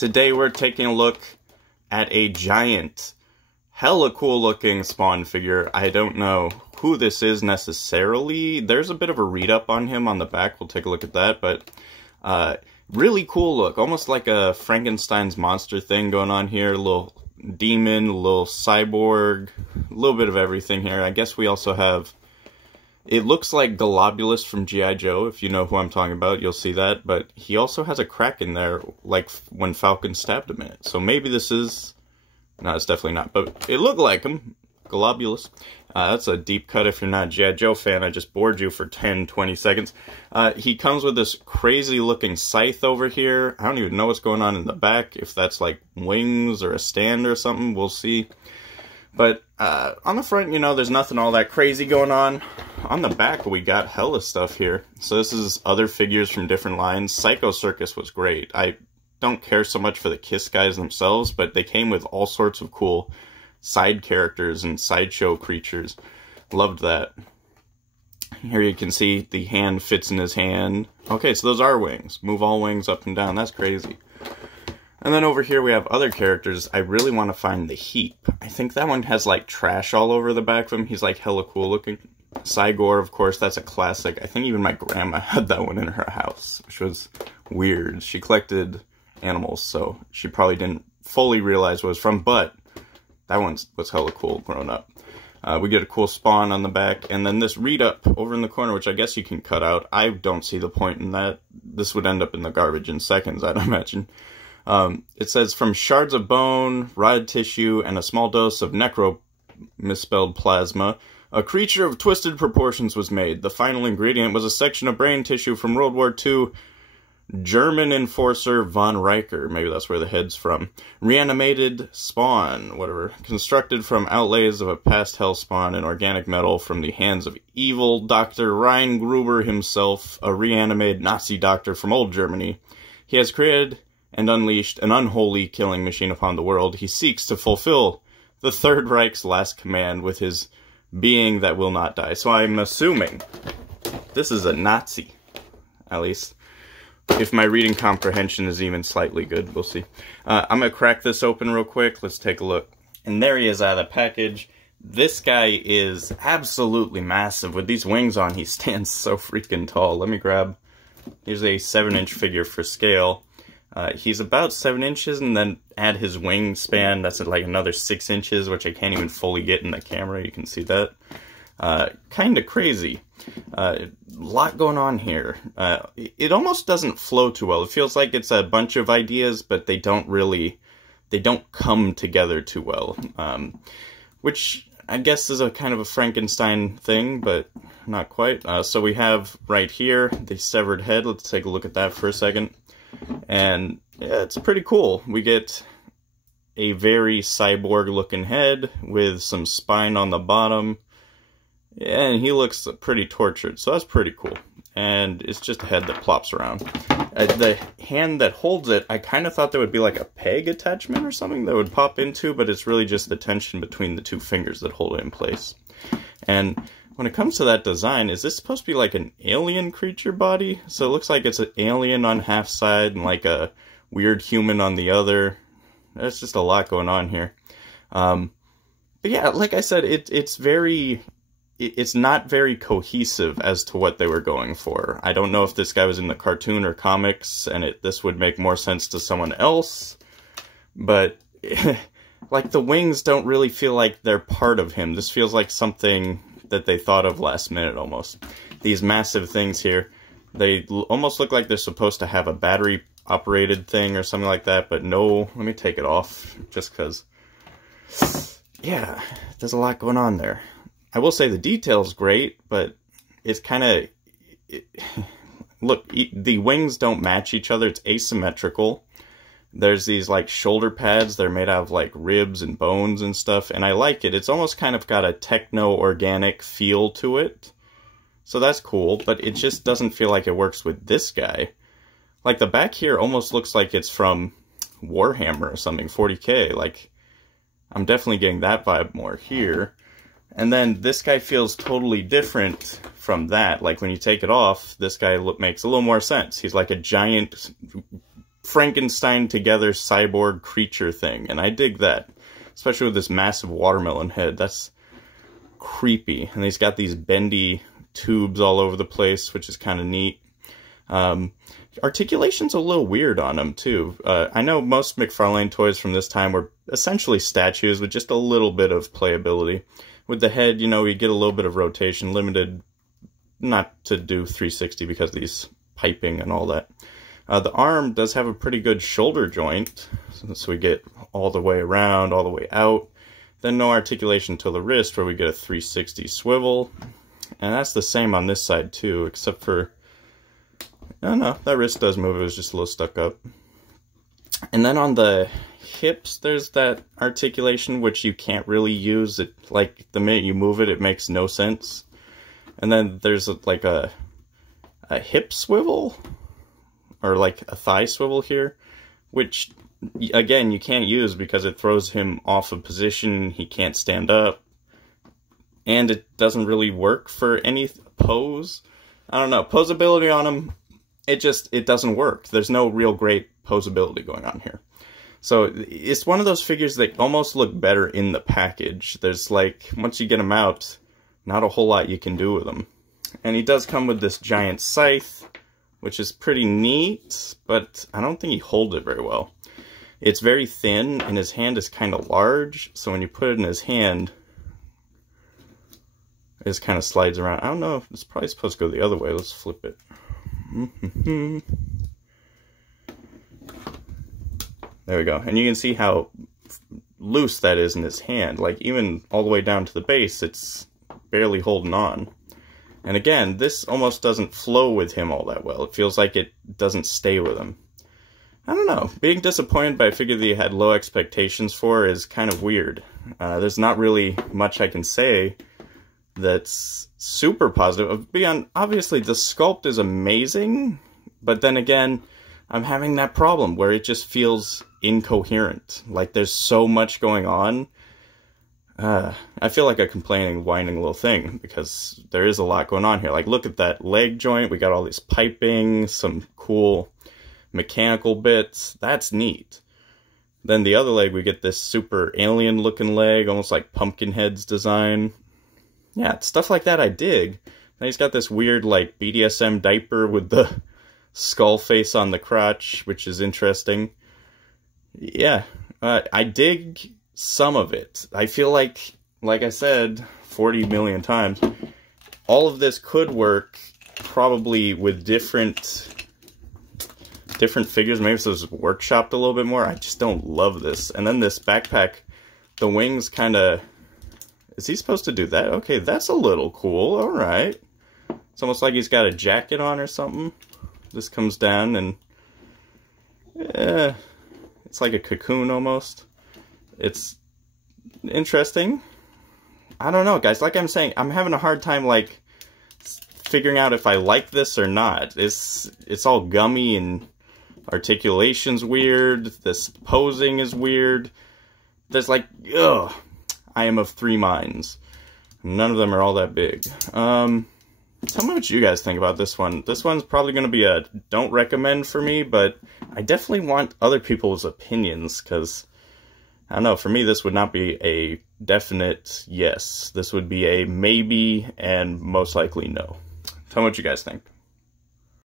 Today we're taking a look at a giant, hella cool looking Spawn figure. I don't know who this is necessarily. There's a bit of a read-up on him on the back. We'll take a look at that, but really cool look. Almost like a Frankenstein's monster thing going on here. A little demon, a little cyborg, a little bit of everything here. I guess we also have... It looks like Globulus from G.I. Joe. If you know who I'm talking about, you'll see that. But he also has a crack in there, like when Falcon stabbed him in it. So maybe this is... No, it's definitely not. But it looked like him. Globulus. That's a deep cut if you're not a G.I. Joe fan. I just bored you for 10, 20 seconds. He comes with this crazy-looking scythe over here. I don't even know what's going on in the back. If that's like wings or a stand or something, we'll see. But on the front, you know, there's nothing all that crazy going on. On the back, we got hella stuff here. So this is other figures from different lines. Psycho Circus was great. I don't care so much for the Kiss guys themselves, but they came with all sorts of cool side characters and sideshow creatures. Loved that. Here you can see the hand fits in his hand. Okay, so those are wings. Move all wings up and down. That's crazy. And then over here we have other characters. I really want to find the Heap. I think that one has like trash all over the back of him. He's like hella cool looking. Cyborg, of course, that's a classic. I think even my grandma had that one in her house, which was weird. She collected animals, so she probably didn't fully realize what it was from, but that one was hella cool growing up. We get a cool Spawn on the back, and then this read-up over in the corner, which I guess you can cut out. I don't see the point in that. This would end up in the garbage in seconds, I'd imagine. It says, from shards of bone, rotted tissue, and a small dose of misspelled plasma, a creature of twisted proportions was made. The final ingredient was a section of brain tissue from World War II German enforcer von Riker. Maybe that's where the head's from. Reanimated Spawn, whatever. Constructed from outlays of a past hell spawn and organic metal from the hands of evil Dr. Ryan Gruber himself, a reanimated Nazi doctor from old Germany. He has created and unleashed an unholy killing machine upon the world. He seeks to fulfill the Third Reich's last command with his being that will not die. So I'm assuming this is a Nazi, at least. If my reading comprehension is even slightly good, we'll see. I'm going to crack this open real quick. Let's take a look. And there he is out of the package. This guy is absolutely massive. With these wings on, he stands so freaking tall. Let me grab... Here's a 7-inch figure for scale. He's about 7 inches, and then add his wingspan, that's like another 6 inches, which I can't even fully get in the camera. You can see that. Kind of crazy. Lot going on here. It almost doesn't flow too well. It feels like it's a bunch of ideas, but they don't come together too well. Which I guess is a kind of a Frankenstein thing, but not quite. So we have right here the severed head. Let's take a look at that for a second. And yeah, it's pretty cool. We get a very cyborg-looking head with some spine on the bottom. And he looks pretty tortured, so that's pretty cool. And it's just a head that plops around. The hand that holds it, I kind of thought there would be like a peg attachment or something that would pop into, but it's really just the tension between the two fingers that hold it in place. And when it comes to that design, is this supposed to be like an alien creature body? So it looks like it's an alien on half side and like a weird human on the other. There's just a lot going on here. But yeah, like I said, it's not very cohesive as to what they were going for. I don't know if this guy was in the cartoon or comics, and this would make more sense to someone else. But like the wings don't really feel like they're part of him. This feels like something that they thought of last minute almost. These massive things here, they almost look like they're supposed to have a battery operated thing or something like that, but no. Let me take it off just because, yeah, there's a lot going on there. I will say the detail's great, but it's kind of, look, the wings don't match each other. It's asymmetrical. There's these like shoulder pads. They're made out of like ribs and bones and stuff, and I like it. It's almost kind of got a techno-organic feel to it. So that's cool, but it just doesn't feel like it works with this guy. Like the back here almost looks like it's from Warhammer or something, 40K. Like, I'm definitely getting that vibe more here. And then this guy feels totally different from that. Like when you take it off, this guy makes a little more sense. He's like a giant Frankenstein together cyborg creature thing, and I dig that. Especially with this massive watermelon head. That's creepy. And he's got these bendy tubes all over the place, which is kind of neat. Articulation's a little weird on him, too. I know most McFarlane toys from this time were essentially statues with just a little bit of playability. With the head, you know, you get a little bit of rotation, limited not to do 360 because of these piping and all that. The arm does have a pretty good shoulder joint, so we get all the way around, all the way out. Then no articulation till the wrist, where we get a 360 swivel. And that's the same on this side too, except for... no, that wrist does move, it was just a little stuck up. And then on the hips, there's that articulation, which you can't really use. It, like, the minute you move it, it makes no sense. And then there's like a hip swivel, or like a thigh swivel here, which, again, you can't use because it throws him off of position, he can't stand up, and it doesn't really work for any pose. I don't know, posability on him, it doesn't work. There's no real great posability going on here. So it's one of those figures that almost look better in the package. There's like, once you get them out, not a whole lot you can do with them. And he does come with this giant scythe, which is pretty neat, but I don't think he holds it very well. It's very thin, and his hand is kind of large, so when you put it in his hand, it just kind of slides around. I don't know, it's probably supposed to go the other way. Let's flip it. There we go. And you can see how loose that is in his hand. Like, even all the way down to the base, it's barely holding on. And again, this almost doesn't flow with him all that well. It feels like it doesn't stay with him. I don't know. Being disappointed by a figure that you had low expectations for is kind of weird. There's not really much I can say that's super positive. Beyond, obviously, the sculpt is amazing, but then again, I'm having that problem where it just feels incoherent. Like, there's so much going on. I feel like a complaining, whining little thing, because there is a lot going on here. Like, look at that leg joint. We got all these piping, some cool mechanical bits. That's neat. Then the other leg, we get this super alien-looking leg, almost like Pumpkinhead's design. Yeah, stuff like that I dig. Then he's got this weird, like, BDSM diaper with the skull face on the crotch, which is interesting. Yeah, I dig some of it. I feel like I said 40 million times, all of this could work probably with different figures. Maybe if it was workshopped a little bit more. I just don't love this. And then this backpack, the wings kind of... Is he supposed to do that? Okay, that's a little cool. All right. It's almost like he's got a jacket on or something. This comes down and... it's like a cocoon almost. It's interesting. I don't know, guys. Like I'm saying, I'm having a hard time, like, figuring out if I like this or not. It's all gummy and articulation's weird. This posing is weird. There's like, ugh. I am of three minds. None of them are all that big. Tell me what you guys think about this one. This one's probably going to be a don't recommend for me, but I definitely want other people's opinions, because, I don't know, for me this would not be a definite yes. This would be a maybe and most likely no. Tell me what you guys think.